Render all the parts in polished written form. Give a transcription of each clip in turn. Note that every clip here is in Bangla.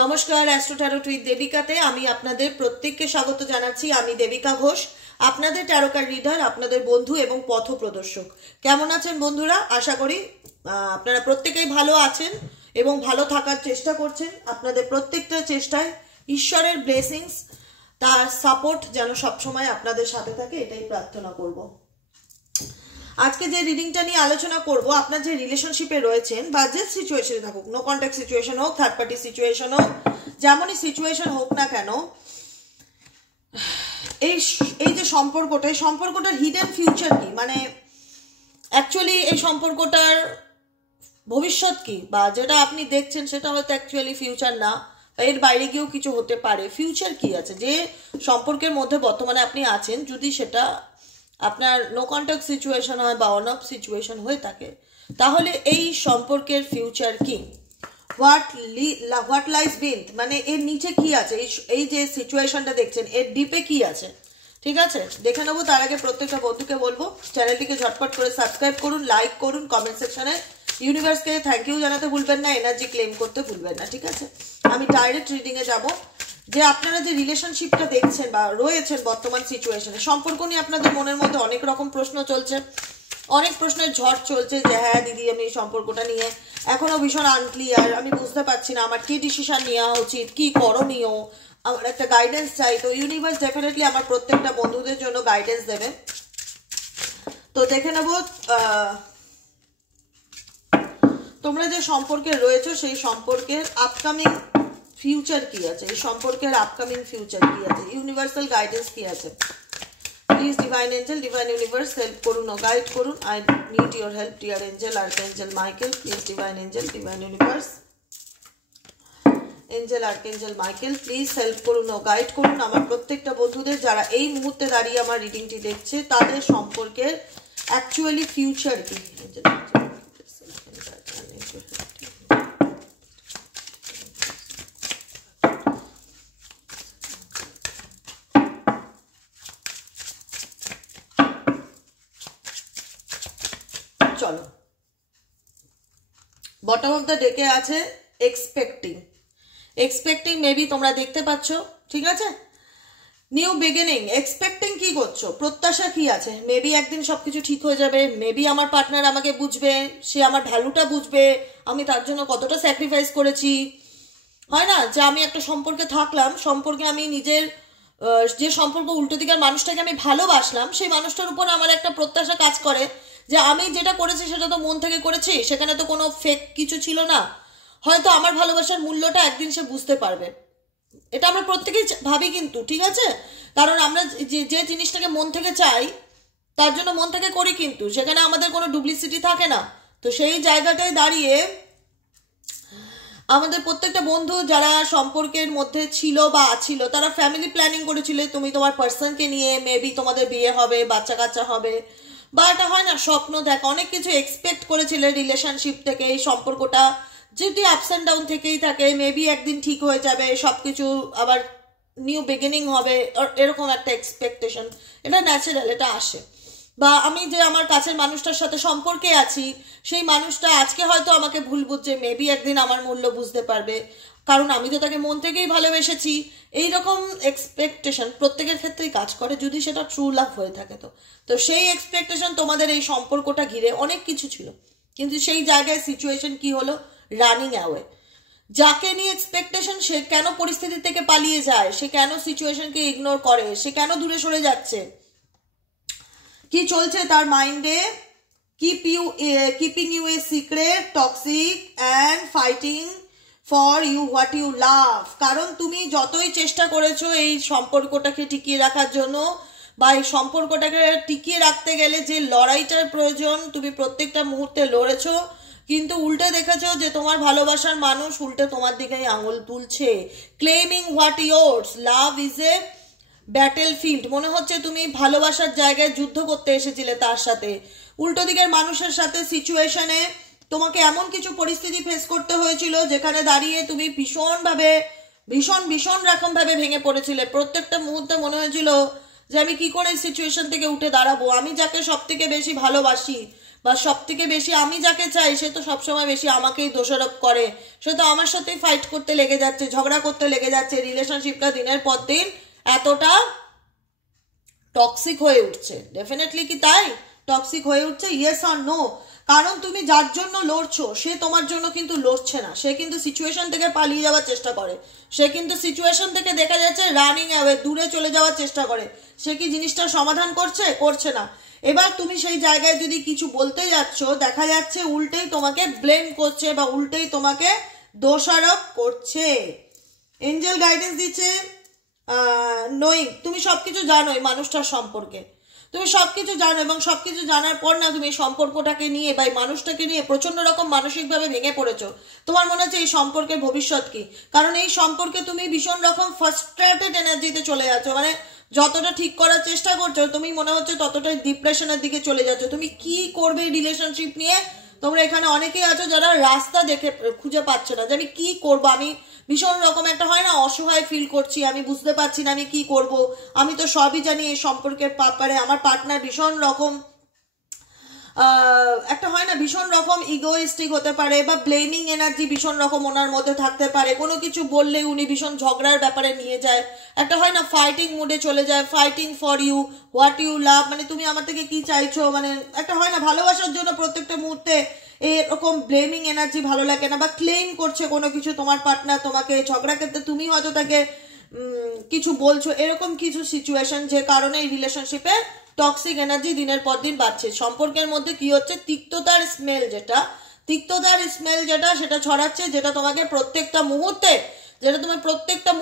নমস্কার, অ্যাস্ট্রো ট্যারোট উইথ দেবিকাতে আমি আপনাদের প্রত্যেককে স্বাগত জানাচ্ছি। আমি দেবিকা ঘোষ, আপনাদের ট্যারোকার রিডার, আপনাদের বন্ধু এবং পথপ্রদর্শক। কেমন আছেন বন্ধুরা? আশা করি আপনারা প্রত্যেকেই ভালো আছেন এবং ভালো থাকার চেষ্টা করছেন। আপনাদের প্রত্যেকটা চেষ্টায় ঈশ্বরের ব্লেসিংস, তার সাপোর্ট যেন সবসময় আপনাদের সাথে থাকে, এটাই প্রার্থনা করব। আজকে যে রিডিংটা নিয়ে আলোচনা করব, আপনার যে রিলেশনশিপে রয়েছেন বা যে সিচুয়েশনে থাকুক, নো কন্ট্যাক্ট সিচুয়েশন হোক, থার্ড পার্টি সিচুয়েশন হোক, যেমনই সিচুয়েশন হোক না কেন, এই যে সম্পর্কটা, এই সম্পর্কটার হিডেন ফিউচার কি, মানে অ্যাকচুয়ালি এই সম্পর্কটার ভবিষ্যৎ কি, বা যেটা আপনি দেখছেন সেটা হয়তো অ্যাকচুয়ালি ফিউচার না, এর বাইরে গিয়েও কিছু হতে পারে। ফিউচার কি আছে যে সম্পর্কের মধ্যে বর্তমানে আপনি আছেন, যদি সেটা আপনার নো কন্ট্যাক্ট সিচুয়েশন হয় বা অন অফ সিচুয়েশন হয়ে থাকে, তাহলে এই সম্পর্কের ফিউচার কি, হোয়াট লাইজ বিথ, মানে এর নিচে কি আছে, এই যে সিচুয়েশনটা দেখছেন এর ডিপে কি আছে। ঠিক আছে, দেখে নেবো। তার আগে প্রত্যেকটা বন্ধুকে বলবো চ্যানেলটিকে ঝটপট করে সাবস্ক্রাইব করুন, লাইক করুন, কমেন্ট সেকশনে ইউনিভার্সকে থ্যাংক ইউ জানাতে ভুলবেন না, এনার্জি ক্লেম করতে ভুলবেন না। ঠিক আছে, আমি ডাইরেক্ট রিডিংয়ে যাব। যে আপনারা যে রিলেশনশিপটা দেখছেন বা রয়েছেন বর্তমান সিচুয়েশনে, সম্পর্ক নিয়ে আপনাদের মনের মধ্যে অনেক রকম প্রশ্ন চলছে, অনেক প্রশ্নের ঝড় চলছে যে হ্যাঁ দিদি, আমি এই সম্পর্কটা নিয়ে এখনো ভীষণ আনক্লিয়ার, আমি বুঝতে পারছি না আমার কি ডিসিশন নেওয়া উচিত, কি করণীয়, আমার একটা গাইডেন্স চাই। তো ইউনিভার্স ডেফিনেটলি আমার প্রত্যেকটা বন্ধুদের জন্য গাইডেন্স দেবে। তো দেখে নেব তোমরা যে সম্পর্কে রয়েছে সেই সম্পর্কের আপকামিং ফিউচার কি আছে, এই সম্পর্কের আপকামিং ফিউচার কি আছে, ইউনিভার্সাল গাইডেন্স কি আছে। Please divine angel, divine universe help করুন ও গাইড করুন। I need your help dear angel, archangel Michael. Please divine angel, divine universe, angel archangel Michael, please help করুন ও গাইড করুন আমার প্রত্যেকটা বন্ধুদের যারা এই মুহূর্তে দাঁড়িয়ে আমার রিডিংটি দেখছে, তাদের সম্পর্কের অ্যাকচুয়ালি ফিউচার কি। চলো, বটম অফ দ্য ডেকে আছে এক্সপেক্টিং। এক্সপেক্টিং মেবি তোমরা দেখতে পাচ্ছ, ঠিক আছে। নিউ বিগিনিং, এক্সপেক্টিং কি করছো, প্রত্যাশা কি আছে। মেবি একদিন সবকিছু ঠিক হয়ে যাবে, মেবি আমার পার্টনার আমাকে বুঝবে, সে আমার ভ্যালুটা বুঝবে, আমি তার জন্য কতটা স্যাক্রিফাইস করেছি। হয় না যে আমি একটা সম্পর্কে থাকলাম, সম্পর্কে আমি নিজের যে সম্পর্ক উল্টো দিকের মানুষটাকে আমি ভালোবাসলাম, সেই মানুষটার উপর আমার একটা প্রত্যাশা কাজ করে যে আমি যেটা করেছি সেটা তো মন থেকে করেছি, সেখানে তো কোনো ফেক কিছু ছিল না, হয়তো আমার ভালোবাসার মূল্যটা একদিন সে বুঝতে পারবে। এটা আমরা প্রত্যেকেই ভাবি কিন্তু, ঠিক আছে, কারণ আমরা যে জিনিসটাকে মন থেকে চাই তার জন্য মন থেকে করি, কিন্তু সেখানে আমাদের কোনো ডুপ্লিসিটি থাকে না। তো সেই জায়গাটায় দাঁড়িয়ে আমাদের প্রত্যেকটা বন্ধু যারা সম্পর্কের মধ্যে ছিল বা ছিল, তারা ফ্যামিলি প্ল্যানিং করেছিল, তুমি তোমার পার্সনকে নিয়ে মেবি তোমাদের বিয়ে হবে, বাচ্চা কাচ্চা হবে, বা এটা হয় না স্বপ্ন দেখা, অনেক কিছু এক্সপেক্ট করেছিলে রিলেশনশিপ থেকে। এই সম্পর্কটা যদি আপস অ্যান্ড ডাউন থেকেই থাকে, মেবি একদিন ঠিক হয়ে যাবে, সব কিছু আবার নিউ বিগিনিং হবে, এরকম একটা এক্সপেকটেশন, এটা ন্যাচারাল, এটা আসে। বা আমি যে আমার কাছের মানুষটার সাথে সম্পর্কে আছি, সেই মানুষটা আজকে হয়তো আমাকে ভুল বুঝছে, মেবি একদিন আমার মূল্য বুঝতে পারবে, কারণ আমি তো তাকে মন থেকেই ভালোবেসেছি। এইরকম এক্সপেকটেশন প্রত্যেকের ক্ষেত্রেই কাজ করে, যদি সেটা ট্রু লাভ হয়ে থাকে। তো সেই এক্সপেকটেশন তোমাদের এই সম্পর্কটা ঘিরে অনেক কিছু ছিল, কিন্তু সেই জায়গায় সিচুয়েশন কি হলো, রানিং অ্যাওয়ে। যাকে নিয়ে এক্সপেকটেশন, সে কেন পরিস্থিতি থেকে পালিয়ে যায়, সে কেন সিচুয়েশনকে ইগনোর করে, সে কেন দূরে সরে যাচ্ছে, কি চলছে তার মাইন্ডে, keeping you a secret, toxic and fighting for you what you love. কারণ তুমি যতই চেষ্টা করেছো এই সম্পর্কটাকে টিকিয়ে রাখার জন্য, বা এই সম্পর্কটাকে টিকিয়ে রাখতে গেলে যে লড়াইটার প্রয়োজন, তুমি প্রত্যেকটা মুহূর্তে লড়েছো, কিন্তু উল্টে দেখেছো যে তোমার ভালোবাসার মানুষ উল্টে তোমার দিকেই আঙুল তুলছে। Claiming what yours, love is a battle field, মনে হচ্ছে তুমি ভালোবাসার জায়গায় যুদ্ধ করতে এসেছিলে তার সাথে। উল্টো দিকের মানুষের সাথে সিচুয়েশনে তোমাকে এমন কিছু পরিস্থিতি ফেস করতে হয়েছিল যেখানে দাঁড়িয়ে তুমি ভীষণ রকম ভাবে ভেঙে পড়েছিলে। প্রত্যেকটা মুহূর্তে মনে হয়েছিল যে আমি কি করে সিচুয়েশন থেকে উঠে দাঁড়াবো, আমি যাকে সব থেকে বেশি ভালোবাসি, বা সব থেকে বেশি আমি যাকে চাই সে তো সবসময় বেশি আমাকেই দোষারোপ করে, সে তো আমার সাথেই ফাইট করতে লেগে যাচ্ছে, ঝগড়া করতে লেগে যাচ্ছে, রিলেশনশিপটা দিনের পর দিন এতটা টক্সিক হয়ে উঠছে। ডেফিনেটলি কি তাই টক্সিক হয়ে উঠছে? ইয়েস আর নো? কারণ তুমি যার জন্য লড়ছো সে তোমার জন্য কিন্তু লড়ছে না, সে কিন্তু সিচুয়েশন থেকে পালিয়ে যাওয়ার চেষ্টা করে, সে কিন্তু সিচুয়েশন থেকে দেখা যাচ্ছে রানিং অ্যাওয়ে, দূরে চলে যাওয়ার চেষ্টা করে। সে কি জিনিসটার সমাধান করছে? করছে না। এবার তুমি সেই জায়গায় যদি কিছু বলতে যাচ্ছ, দেখা যাচ্ছে উল্টেই তোমাকে ব্লেম করছে বা উল্টেই তোমাকে দোষারোপ করছে। এঞ্জেল গাইডেন্স দিচ্ছে নোয়িং, তুমি সবকিছু জানো এই মানুষটার সম্পর্কে, তুমি সবকিছু জানো এবং সবকিছু জানার পর না তুমি সম্পর্কটাকে নিয়ে বা এই মানুষটাকে নিয়ে প্রচন্ড রকম মানসিকভাবে ভেঙে পড়েছো। তোমার মনে হচ্ছে এই সম্পর্কের ভবিষ্যৎ কি? কারণ এই সম্পর্কে তুমি ভীষণ রকম ফার্স্ট্রেটেড এনার্জিতে চলে যাচ্ছ, মানে যতটা ঠিক করার চেষ্টা করছো তুমি মনে হচ্ছে ততটাই ডিপ্রেশনের দিকে চলে যাচ্ছ। তুমি কি করবে এই রিলেশনশিপ নিয়ে? তোমরা এখানে অনেকেই আছো যারা রাস্তা দেখে খুঁজে পাচ্ছে না যে আমি কি করবো, আমি ভীষণ রকম একটা হয় না অসহায় ফিল করছি, আমি বুঝতে পারছি না আমি কি করব, আমি তো সবই জানি এই সম্পর্কের ব্যাপারে, আমার পার্টনার ভীষণ রকম একটা হয় না ভীষণ রকম ইগোইস্টিক হতে পারে বা ব্লেমিং এনার্জি ভীষণ রকম ওনার মধ্যে থাকতে পারে, কোনো কিছু বললে উনি ভীষণ ঝগড়ার ব্যাপারে নিয়ে যায়, একটা হয় না ফাইটিং মুডে চলে যায়, fighting for you what you love, মানে তুমি আমার থেকে কি চাইছো, মানে একটা হয় না ভালোবাসার জন্য প্রত্যেকটা মুহূর্তে এরকম ব্লেমিং এনার্জি ভালো লাগে না, বা ক্লেম করছে কোনো কিছু তোমার পার্টনার তোমাকে, ঝগড়া ক্ষেত্রে তুমি হয়তো তাকে কিছু বলছো, এরকম কিছু সিচুয়েশন যে কারণে এই রিলেশনশিপে টক্সিক এনার্জি দিনের পর দিন বাড়ছে। সম্পর্কের মধ্যে কি হচ্ছে, তিক্ততার স্মেল যেটা সেটা ছড়াচ্ছে, যেটা তোমাকে প্রত্যেকটা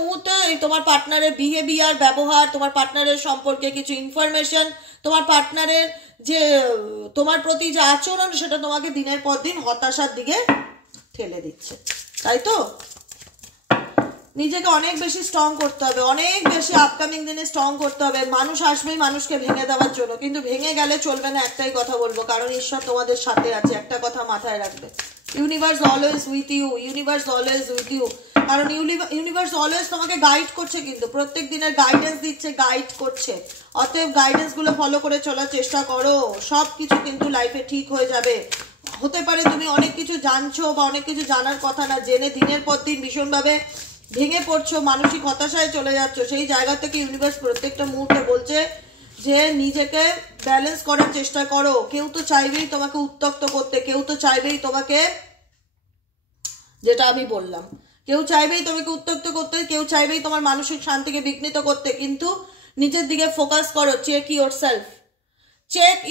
মুহূর্তে এই তোমার পার্টনারের বিহেভিয়ার, ব্যবহার, তোমার পার্টনারের সম্পর্কে কিছু ইনফরমেশন, তোমার পার্টনারের যে তোমার প্রতি যে আচরণ, সেটা তোমাকে দিনের পর দিন হতাশার দিকে ঠেলে দিচ্ছে। তাই তো নিজেকে অনেক বেশি স্ট্রং করতে হবে, অনেক বেশি আপকামিং দিনে স্ট্রং করতে হবে। মানুষ আসবেই মানুষকে ভেঙে দেওয়ার জন্য, কিন্তু ভেঙে গেলে চলবে না। একটাই কথা বলবো, কারণ ঈশ্বর তোমাদের সাথে আছে, একটা কথা মাথায় রাখবে, universe always with you, universe always with you. কারণ ইউনিভার্স অলওয়েজ তোমাকে গাইড করছে, কিন্তু প্রত্যেক দিনের গাইডেন্স দিচ্ছে, গাইড করছে। অতএব গাইডেন্স গুলো ফলো করে চলার চেষ্টা করো, সব কিছু কিন্তু লাইফে ঠিক হয়ে যাবে। হতে পারে তুমি অনেক কিছু জানছো বা অনেক কিছু জানার কথা না জেনে দিনের পর দিন ভীষণভাবে ভেঙে পড়ছো, মানসিক হতাশায় চলে যাচ্ছ। সেই জায়গা থেকে ইউনিভার্স প্রত্যেকটা মুহূর্তে বলছে যে নিজেকে ব্যালেন্স করার চেষ্টা করো। কেউ তো চাইবেই তোমাকে উত্তক্ত করতে, কেউ তো চাইবেই তোমাকে, যেটা আমি বললাম, কেউ চাইবেই তোমাকে উত্তক্ত করতে, কেউ চাইবেই তোমার মানসিক শান্তিকে বিঘ্নিত করতে, কিন্তু নিজের দিকে ফোকাস করো। Check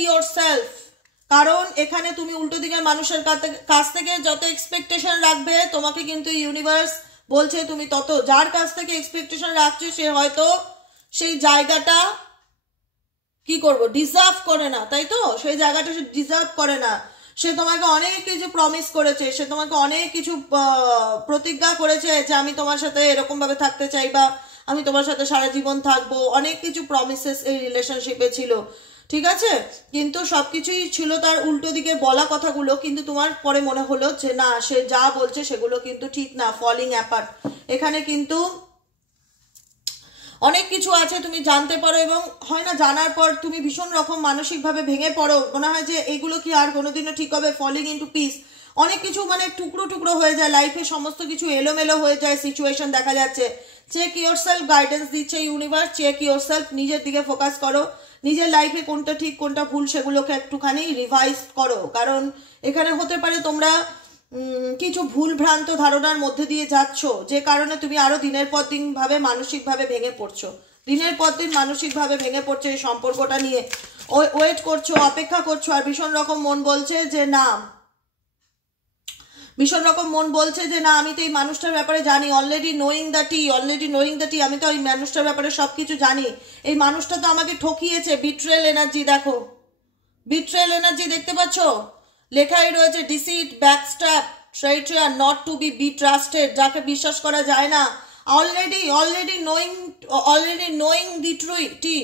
yourself. কারণ এখানে তুমি উল্টো দিকের মানুষের কাছ থেকে যত এক্সপেকটেশন রাখবে, তোমাকে কিন্তু ইউনিভার্স বলছে তুমি তত, যার কাছ থেকে এক্সপেকটেশন রাখছো সে হয়তো সেই জায়গাটা কি করবো ডিজার্ভ করে না, তাই তো? সেই জায়গাটা সে ডিজার্ভ করে না। সে তোমাকে অনেক কিছু প্রমিস করেছে, সে তোমাকে অনেক কিছু প্রতিজ্ঞা করেছে যে আমি তোমার সাথে এরকম ভাবে থাকতে চাই বা আমি তোমার সাথে সারা জীবন থাকবো, অনেক কিছু প্রমিসেস এই রিলেশনশিপে ছিল, ঠিক আছে? কিন্তু সবকিছুই ছিল তার উল্টো দিকে বলা কথাগুলো, কিন্তু তোমার পরে মনে হলো যে না, সে যা বলছে সেগুলো কিন্তু ঠিক না, ফলিং অ্যাপার্ট। এখানে কিন্তু অনেক কিছু আছে তুমি জানতে পারো, এবং হয় না জানার পর তুমি ভীষণ রকম মানসিকভাবে ভেঙে পড়ো, মনে হয় যে এগুলো কি আর কোনোদিনও ঠিক হবে, ফলিং ইনটু পিস। অনেক কিছু মানে টুকরো টুকরো হয়ে যায়, লাইফে সমস্ত কিছু এলোমেলো হয়ে যায়, সিচুয়েশন দেখা যাচ্ছে। চেক ইউর সেলফ, গাইডেন্স দিচ্ছে ইউনিভার্স, চেক ইউর সেলফ, নিজের দিকে ফোকাস করো, নিজের লাইফে কোনটা ঠিক কোনটা ভুল সেগুলোকে একটুখানি রিভাইজ করো। কারণ এখানে হতে পারে তোমরা কিছু ভুল ভ্রান্ত ধারণার মধ্যে দিয়ে যাচ্ছ, যে কারণে তুমি আরো দিনের পর দিন ভাবে মানসিকভাবে ভেঙে পড়ছো, দিনের পর দিন মানসিকভাবে ভেঙে পড়ছো এই সম্পর্কটা নিয়ে, ওয়েট করছো, অপেক্ষা করছো, আর ভীষণ রকম মন বলছে যে না, আমি তো এই মানুষটার ব্যাপারে জানি, অলরেডি নোয়িং দ্য টি, আমি তো এই মানুষটার ব্যাপারে সবকিছু জানি, এই মানুষটা তো আমাকে ঠকিয়েছে। বিট্রেল এনার্জি দেখো, বিট্রেল এনার্জি দেখতে পাচ্ছ, লেখাই রয়েছে deceit, backstab, traitor, not to be trusted, যাকে বিশ্বাস করা যায় না। অলরেডি নোয়িং দি টি,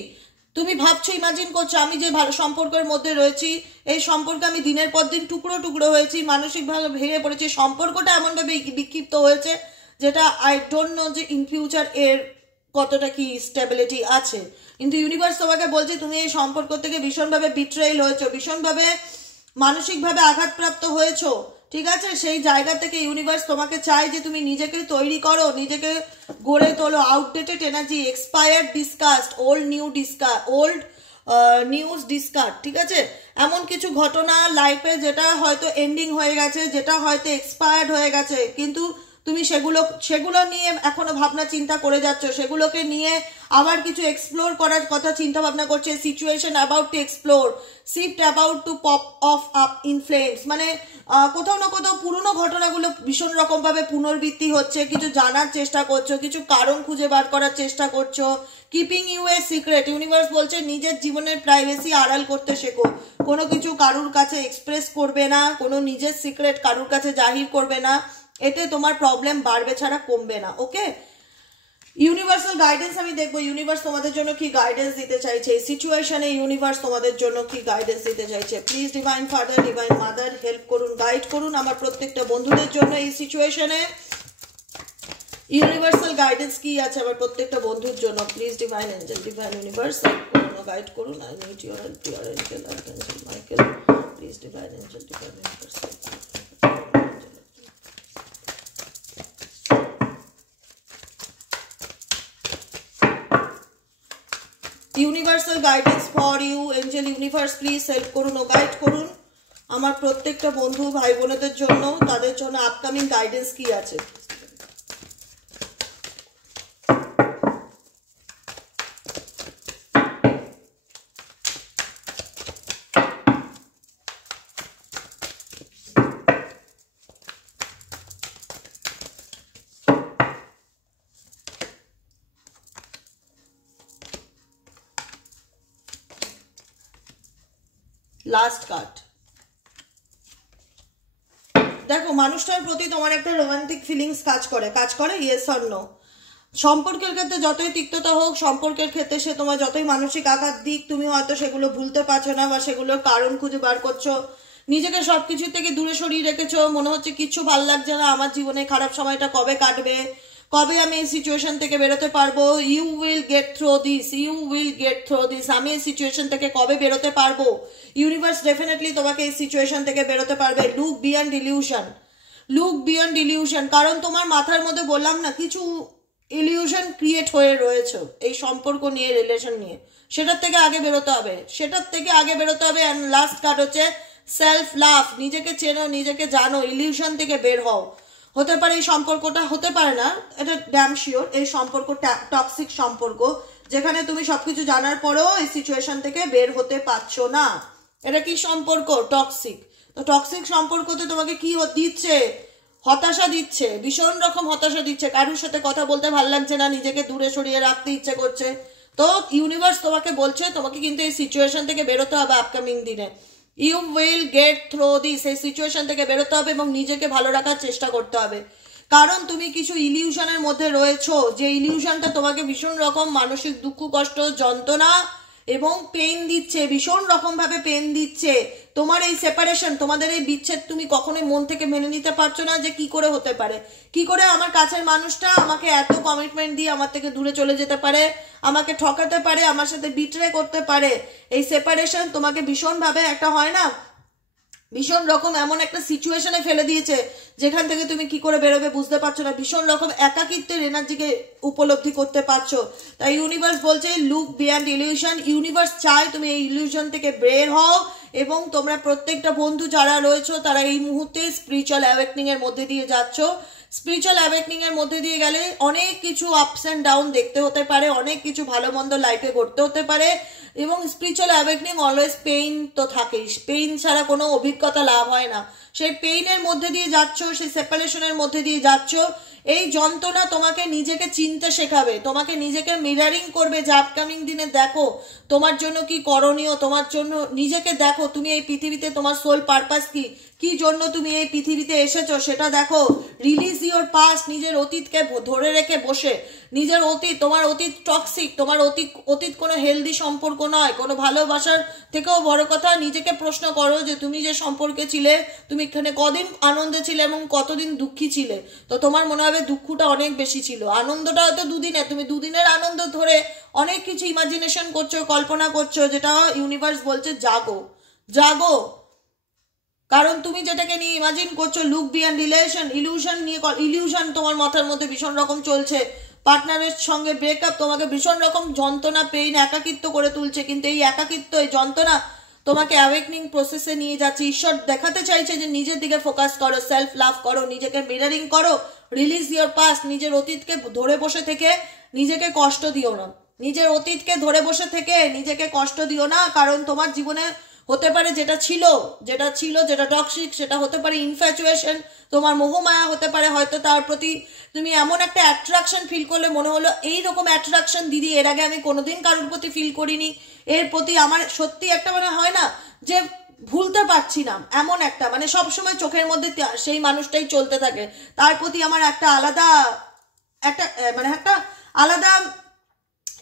তুমি ভাবছো, ইমাজিন করছো আমি যে ভালো সম্পর্কের মধ্যে রয়েছি, এই সম্পর্কে আমি দিনের পর দিন টুকরো টুকরো হয়েছি, মানসিকভাবে ভেঙে পড়েছি, সম্পর্কটা এমনভাবে বিক্ষিপ্ত হয়েছে যেটা আই ডোন্ট নো যে ইন ফিউচার এর কতটা কি স্টেবিলিটি আছে। কিন্তু ইউনিভার্স তোমাকে বলছে তুমি এই সম্পর্ক থেকে ভীষণভাবে বিট্রেইল হয়েছো, ভীষণভাবে মানসিকভাবে আঘাতপ্রাপ্ত হয়েছো, ঠিক আছে, সেই জায়গা থেকে ইউনিভার্স তোমাকে চায় যে তুমি নিজেকে তৈরি করো, নিজেকে গড়ে তোলো। Outdated energy, expired discussed, old news discard, ঠিক আছে, এমন কিছু ঘটনা লাইফে যেটা হয়তো এন্ডিং হয়ে গেছে, যেটা হয়তো এক্সপায়ার্ড হয়ে গেছে, কিন্তু তুমি সেগুলো নিয়ে এখনো ভাবনা চিন্তা করে যাচ্ছ, সেগুলোকে নিয়ে আবার কিছু এক্সপ্লোর করার কথা চিন্তা ভাবনা করছে। Situation about to explore, shift about to pop off up in flames, মানে কোথাও না কোথাও পুরনো ঘটনাগুলো ভীষণ রকমভাবে পুনর্বৃত্তি হচ্ছে, কিছু জানার চেষ্টা করছো, কিছু কারণ খুঁজে বার করার চেষ্টা করছো। Keeping you a secret, universe বলছে নিজের জীবনের প্রাইভেসি আড়াল করতে শেখো, কোনো কিছু কারুর কাছে এক্সপ্রেস করবে না, কোনো নিজের সিক্রেট কারুর কাছে জাহির করবে না, এতে তোমার প্রবলেম বাড়বে ছাড়া কমবে না। ওকে, ইউনিভার্সাল গাইডেন্স আমি দেখবো ইউনিভার্স তোমাদের জন্য কি গাইডেন্স দিতে চাইছে এই সিচুয়েশনে, ইউনিভার্স তোমাদের জন্য কি গাইডেন্স দিতে চাইছে। Please divine father, divine mother help করুন, গাইড করুন আমার প্রত্যেকটা বন্ধুদের জন্য এই সিচুয়েশনে। ইউনিভার্সাল গাইডেন্স কি আছে আমার প্রত্যেকটা বন্ধুর জন্য। Please divine angel, divine universe help করুন, গাইড করুন। I need your help, your angel archangel Michael, please divine angel, divine universe. Universal guidance for you angel universe, please help করুন ও গাইড করুন আমার প্রত্যেকটা বন্ধু ভাই বোনেদের জন্য, তাদের জন্য আপকামিং গাইডেন্স কি আছে। লাস্ট কার্ড দেখো, মানুষটার প্রতি তোমার একটা রোমান্টিক ফিলিংস কাজ করে, ইয়েস অর নো। সম্পর্কের ক্ষেত্রে যতই তিক্ততা হোক, সম্পর্কের ক্ষেত্রে সে তোমার যতই মানসিক আঘাত দিক, তুমি হয়তো সেগুলো ভুলতে পারছো না বা সেগুলোর কারণ খুঁজে বার করছো, নিজেকে সবকিছু থেকে দূরে সরিয়ে রেখেছো, মনে হচ্ছে কিচ্ছু ভাল লাগছে না, আমার জীবনে খারাপ সময়টা কবে কাটবে, কবে আমি এই সিচুয়েশন থেকে বেরোতে পারবো। You will get through this, you will get through this, আমি এই সিচুয়েশন থেকে কবে বেরোতে পারবো। ইউনিভার্স ডেফিনেটলি তোমাকে এই সিচুয়েশন থেকে বেরোতে পারবে। Look beyond illusion, look beyond illusion, কারণ তোমার মাথার মধ্যে বললাম না কিছু ইলিউশন ক্রিয়েট হয়ে রয়েছে এই সম্পর্ক নিয়ে, রিলেশন নিয়ে, সেটার থেকে আগে বেরোতে হবে, সেটার থেকে আগে বেরোতে হবে। অ্যান্ড লাস্ট কার্ড হচ্ছে সেলফ লাভ, নিজেকে চেনো, নিজেকে জানো, ইলিউশন থেকে বের হও। হতে পারে এই সম্পর্কটা, হতে পারে না, এটা ড্যাম শিওর, এই সম্পর্ক টক্সিক সম্পর্ক, যেখানে তুমি সবকিছু জানার পরেও এই সিচুয়েশন থেকে বের হতে পারছো না। এটা কি সম্পর্ক? টক্সিক। তো টক্সিক সম্পর্কতে তোমাকে কি দিচ্ছে? হতাশা দিচ্ছে, ভীষণ রকম হতাশা দিচ্ছে, কারোর সাথে কথা বলতে ভালো লাগছে না, নিজেকে দূরে সরিয়ে রাখতে ইচ্ছে করছে। তো ইউনিভার্স তোমাকে বলছে তোমাকে কিন্তু এই সিচুয়েশন থেকে বেরোতে হবে আপকামিং দিনে। You will get through this, এই সিচুয়েশন থেকে বেরোতে হবে এবং নিজেকে ভালো রাখার চেষ্টা করতে হবে, কারণ তুমি কিছু ইলিউশনের মধ্যে রয়েছো, যে ইলিউশনটা তোমাকে ভীষণ রকম মানসিক দুঃখ, কষ্ট, যন্ত্রণা এবং পেন দিচ্ছে, ভীষণ রকম ভাবে পেন দিচ্ছে। তোমার এই সেপারেশন, তোমাদের এই বিচ্ছেদ তুমি কখনোই মন থেকে মেনে নিতে পারছো না যে কি করে হতে পারে, কি করে আমার কাছের মানুষটা আমাকে এত কমিটমেন্ট দিয়ে আমার থেকে দূরে চলে যেতে পারে, আমাকে ঠকাতে পারে, আমার সাথে বিট্রে করতে পারে। এই সেপারেশন তোমাকে ভীষণভাবে একটা হয় না, ভীষণ রকম এমন একটা সিচুয়েশনে ফেলে দিয়েছে যেখান থেকে তুমি কি করে বেরোবে বুঝতে পারছো না, ভীষণ রকম একাকিত্বের এনার্জিকে উপলব্ধি করতে পারছো। তাই ইউনিভার্স বলছে লুক বিয়ন্ড ইলিউশন। ইউনিভার্স চায় তুমি এই ইলিউশন থেকে বের হও এবং তোমরা প্রত্যেকটা বন্ধু যারা রয়েছো তারা এই মুহূর্তে স্পিরিচুয়াল অ্যাওয়েকনিং এর মধ্যে দিয়ে যাচ্ছ। স্পিরিচুয়াল অ্যাওয়েকনিং এর মধ্যে দিয়ে গেলে অনেক কিছু আপস অ্যান্ড ডাউন দেখতে হতে পারে, অনেক কিছু ভালো মন্দ লাইফে ঘটতে হতে পারে, এবং স্পিরিচুয়াল অ্যাওয়েকনিং অলওয়েজ পেইন তো থাকেই, পেইন ছাড়া কোনো অভিজ্ঞতা লাভ হয় না। সেই পেইনের মধ্যে দিয়ে যাচ্ছ, সেই সেপারেশনের মধ্যে দিয়ে যাচ্ছ, এই যন্ত্রণা তোমাকে নিজেকে চিনতে শেখাবে, তোমাকে নিজেকে মিরারিং করবে যে আপকামিং দিনে দেখো তোমার জন্য কি করণীয়, তোমার জন্য নিজেকে দেখো, তুমি এই পৃথিবীতে তোমার সোল পারপাস কি, কি জন্য তুমি এই পৃথিবীতে এসেছো সেটা দেখো। রিলিজ ইওর পাস্ট, নিজের অতীতকে ধরে রেখে বসে, নিজের অতীত, তোমার অতীত টক্সিক, তোমার অতীত কোনো হেলদি সম্পর্ক নয়, কোনো ভালোবাসার থেকেও বড় কথা নিজেকে প্রশ্ন করো যে তুমি যে সম্পর্কে ছিলে, তুমি এখানে কদিন আনন্দে ছিলে এবং কতদিন দুঃখী ছিলে। তো তোমার মনে হবে দুঃখটা অনেক বেশি ছিল, আনন্দটা হয়তো দুদিনে, তুমি দুদিনের আনন্দ ধরে অনেক কিছু ইমাজিনেশন করছো, কল্পনা করছো, যেটা ইউনিভার্স বলছে জাগো, জাগো, কারণ তুমি যেটাকে নিয়ে ইমাজিন করছো লুক বিয়ন্ড রিলেশন, ইলিউশন নিয়ে, ইলিউশন তোমার মাথার মধ্যে ভীষণ রকম চলছে, পার্টনারের সঙ্গে ব্রেকআপ তোমাকে ভীষণ রকম যন্ত্রণা পেইন একাকিত্ব করে তুলছে, কিন্তু এই একাকিত্ব এই যন্ত্রণা তোমাকে অ্যাওয়েকনিং প্রসেসে নিয়ে যাচ্ছে। ঈশ্বর দেখাতে চাইছে যে নিজের দিকে ফোকাস করো, সেলফ লাভ করো, নিজেকে মিরারিং করো, রিলিজ ইয়োর পাস্ট। নিজের অতীতকে ধরে বসে থেকে নিজেকে কষ্ট দিও না, নিজের অতীতকে ধরে বসে থেকে নিজেকে কষ্ট দিও না। কারণ তোমার জীবনে হতে পারে যেটা ছিল যেটা টক্সিক, সেটা হতে পারে ইনফ্যাচুয়েশন, তোমার মোহমায়া হতে পারে, হয়তো তার প্রতি তুমি এমন একটা অ্যাট্রাকশন ফিল করলে মনে হলো এইরকম অ্যাট্রাকশন দিদি এর আগে আমি কোনোদিন কারোর প্রতি ফিল করিনি, এর প্রতি আমার সত্যি একটা মানে হয় না যে ভুলতে পারছি না, এমন একটা মানে সবসময় চোখের মধ্যে সেই মানুষটাই চলতে থাকে, তার প্রতি আমার একটা আলাদা একটা আলাদা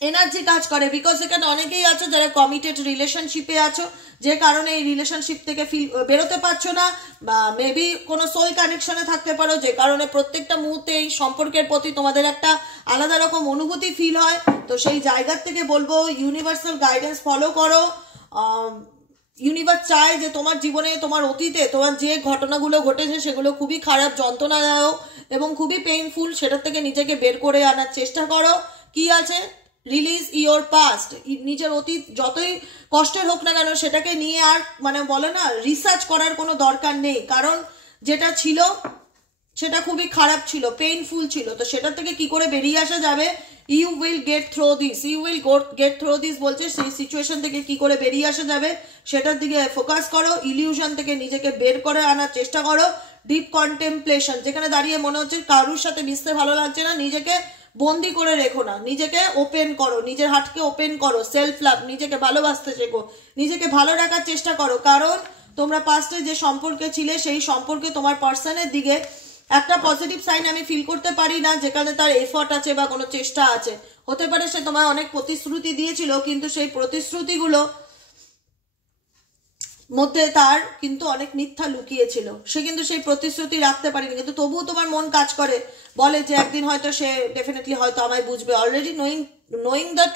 এনার্জি কাজ করে। বিকজ এখানে অনেকেই আছো যারা কমিটেড রিলেশনশিপে আছো, যে কারণে এই রিলেশনশিপ থেকে বেরোতে পারছো না, বা মেবি কোনো সোল কানেকশনে থাকতে পারো, যে কারণে প্রত্যেকটা মুহূর্তে এই সম্পর্কের প্রতি তোমাদের একটা আলাদা রকম অনুভূতি ফিল হয়। তো সেই জায়গার থেকে বলবো ইউনিভার্সাল গাইডেন্স ফলো করো। ইউনিভার্স চায় যে তোমার জীবনে তোমার অতীতে তোমার যে ঘটনাগুলো ঘটেছে সেগুলো খুবই খারাপ, যন্ত্রণাদায়ক এবং খুবই পেইনফুল, সেটার থেকে নিজেকে বের করে আনার চেষ্টা করো। কি আছে, রিলিজ ইয়োর পাস্ট। নিজের অতীত যতই কষ্টের হোক না কেন সেটাকে নিয়ে আর মানে বলে না রিসার্চ করার কোনো দরকার নেই, কারণ যেটা ছিল সেটা খুবই খারাপ ছিল, পেইনফুল ছিল। তো সেটা থেকে কি করে বেরিয়ে আসা যাবে, you will get through this বলছে, সেই সিচুয়েশন থেকে কি করে বেরিয়ে আসা যাবে সেটার দিকে ফোকাস করো। ইলিউশন থেকে নিজেকে বের করে আনার চেষ্টা করো। ডিপ কন্টেম্পলেশন, যেখানে দাঁড়িয়ে মনে হচ্ছে কারুর সাথে মিশতে ভালো লাগছে না, নিজেকে বন্দি করে রেখো না, নিজেকে ওপেন করো, নিজের হার্টকে ওপেন করো, সেলফ লাভ, নিজেকে ভালোবাসতে শেখো, নিজেকে ভালো রাখার চেষ্টা করো। কারণ তোমরা পাস্টে যে সম্পর্কে ছিলে সেই সম্পর্কে তোমার পার্সনের দিকে একটা পজিটিভ সাইন আমি ফিল করতে পারি না, যেখানে তার এফর্ট আছে বা কোনো চেষ্টা আছে। হতে পারে সে তোমায় অনেক প্রতিশ্রুতি দিয়েছিল, কিন্তু সেই প্রতিশ্রুতিগুলো মধ্যে তার কিন্তু অনেক মিথ্যা লুকিয়েছিল, সে কিন্তু সেই প্রতিশ্রুতি রাখতে পারেনি, কিন্তু তবুও তোমার মন কাজ করে, বলে যে একদিন হয়তো সে ডেফিনেটলি হয়তো আমায় বুঝবে। অলরেডি নোয়িং দ্য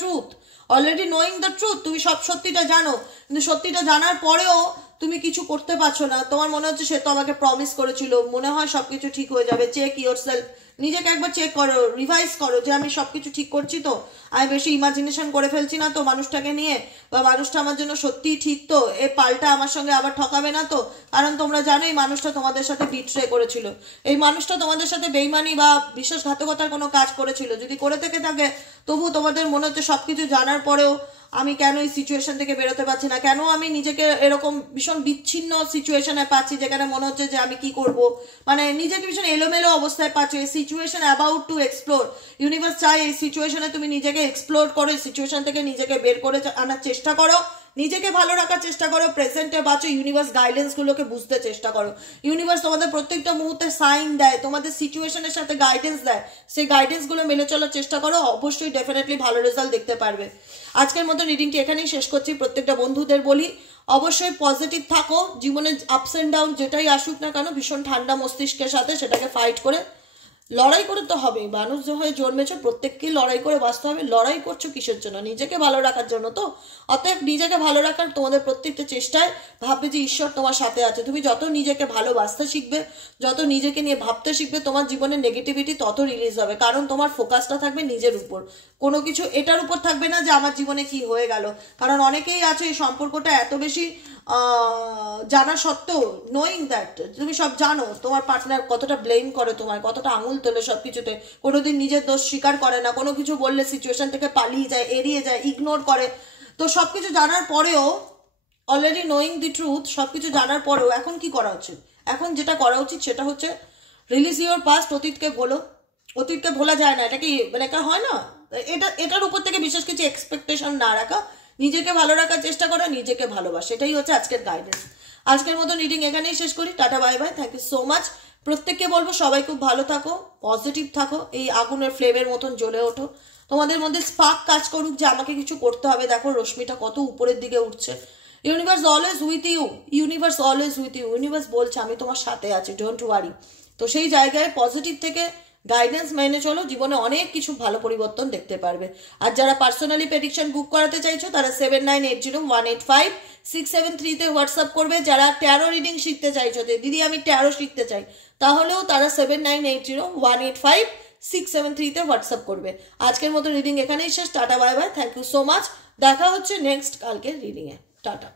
ট্রুথ, তুমি সব সত্যিটা জানো, কিন্তু সত্যিটা জানার পরেও তুমি কিছু করতে পারছো না। তোমার মনে হচ্ছে সে তো আমাকে প্রমিস করেছিল, মনে হয় সবকিছু ঠিক হয়ে যাবে। চেক ইয়োর সেলফ, নিজেকে একবার চেক করো, রিভাইজ করো যে আমি সবকিছু ঠিক করছি তো, আমি বেশি ইমাজিনেশন করে ফেলছি না তো মানুষটাকে নিয়ে, বা মানুষটা আমার জন্য সত্যিই ঠিক তো, এ পাল্টা আমার সঙ্গে আবার ঠকাবে না তো। কারণ তোমরা জানো এই মানুষটা তোমাদের সাথে বিট্রে করেছিল, এই মানুষটা তোমাদের সাথে বেইমানি বা বিশ্বাসঘাতকতার কোনো কাজ করেছিল। যদি করে থেকে থাকে তবু তোমাদের মনে হচ্ছে সবকিছু জানার পরেও আমি কেন এই সিচুয়েশন থেকে বেরোতে পারছি না, কেন আমি নিজেকে এরকম ভীষণ বিচ্ছিন্ন সিচুয়েশনে পাচ্ছি, যেখানে মনে হচ্ছে যে আমি কি করব, মানে নিজেকে ভীষণ এলোমেলো অবস্থায় পাচ্ছি। এই situation about to explore, universe চাই এই সিচুয়েশনে তুমি নিজেকে এক্সপ্লোর করো, এই সিচুয়েশন থেকে নিজেকে বের করে আনার চেষ্টা করো, নিজেকে ভালো রাখার চেষ্টা করো, প্রেজেন্টে বাঁচো, ইউনিভার্স গাইডেন্সগুলোকে বুঝতে চেষ্টা করো। ইউনিভার্স তোমাদের প্রত্যেকটা মুহূর্তে সাইন দেয়, তোমাদের সিচুয়েশনের সাথে গাইডেন্স দেয়, সেই গাইডেন্সগুলো মেনে চলার চেষ্টা করো, অবশ্যই ডেফিনেটলি ভালো রেজাল্ট দেখতে পারবে। আজকের মতো রিডিংটি এখানেই শেষ করছি। প্রত্যেকটা বন্ধুদের বলি অবশ্যই পজিটিভ থাকো, জীবনে আপস অ্যান্ড ডাউন যেটাই আসুক না কেন ভীষণ ঠান্ডা মস্তিষ্কের সাথে সেটাকে ফাইট করে লড়াই করে তো হবে, মানুষ হয়ে জন্মেছ, প্রত্যেককেই লড়াই করে বাঁচতে হবে। লড়াই করছো কিসের জন্য? নিজেকে ভালো রাখার জন্য তো। অতএব নিজেকে ভালো রাখার তোমাদের প্রত্যেকটা চেষ্টায় ভাববে যে ঈশ্বর তোমার সাথে আছে। তুমি যত নিজেকে ভালোবাসতে শিখবে, যত নিজেকে নিয়ে ভাবতে শিখবে, তোমার জীবনের নেগেটিভিটি তত রিলিজ হবে, কারণ তোমার ফোকাসটা থাকবে নিজের উপর, কোনো কিছু এটার উপর থাকবে না যে আমার জীবনে কি হয়ে গেল। কারণ অনেকেই আছে এই সম্পর্কটা এত বেশি জানা সত্ত্বেও, নোয়িং দ্যাট তুমি সব জানো, তোমার পার্টনার কতটা ব্লেম করে তোমায়, কতটা আঙুল তোলে সব কিছুতে, কোনোদিন নিজের দোষ স্বীকার করে না, কোনো কিছু বললে সিচুয়েশন থেকে পালিয়ে যায়, এড়িয়ে যায়, ইগনোর করে। তো সব কিছু জানার পরেও, অলরেডি নোয়িং দি ট্রুথ, সব কিছু জানার পরেও এখন কি করা উচিত? এখন যেটা করা উচিত সেটা হচ্ছে রিলিজ ইয়োর পাস্ট। অতীতকে ভোলো, অতীতকে ভোলা যায় না, এটা কি মানে হয় না, এটার উপর থেকে বিশেষ কিছু এক্সপেকটেশন না রাখা, নিজেকে ভালো রাখার চেষ্টা করা, নিজেকে ভালোবাসা, এটাই হচ্ছে আজকের গাইডেন্স। আজকের মতো রিডিং এখানেই শেষ করি। Tata, bye bye, thank you so much. প্রত্যেককে বলবো সবাই খুব ভালো থাকো, পজিটিভ থাকো, এই আগুনের ফ্লেমের মতন জ্বলে ওঠো, তোমাদের মধ্যে স্পার্ক কাজ করুক যে আমাকে কিছু করতে হবে। দেখো রশ্মিটা কত উপরের দিকে উঠছে। Universe always with you, universe বলছে আমি তোমার সাথে আছি, ডোন্ট ওয়ারি। তো সেই জায়গায় পজিটিভ থেকে গাইডেন্স মেনে চলো, জীবনে অনেক কিছু ভালো পরিবর্তন দেখতে পারবে। আর যারা পার্সোনালি প্রেডিকশন বুক করাতে চাইছো তারা 7980185673 হোয়াটসঅ্যাপ করবে। যারা ট্যারো রিডিং শিখতে চাইছো যে দিদি আমি ট্যারো শিখতে চাই, তাহলেও তারা 7980185673 হোয়াটসঅ্যাপ করবে। আজকের মতো রিডিং এখানেই শেষ। Tata bye bye, thank you so much. দেখা হচ্ছে নেক্সট কালকের রিডিংয়ে। টাটা।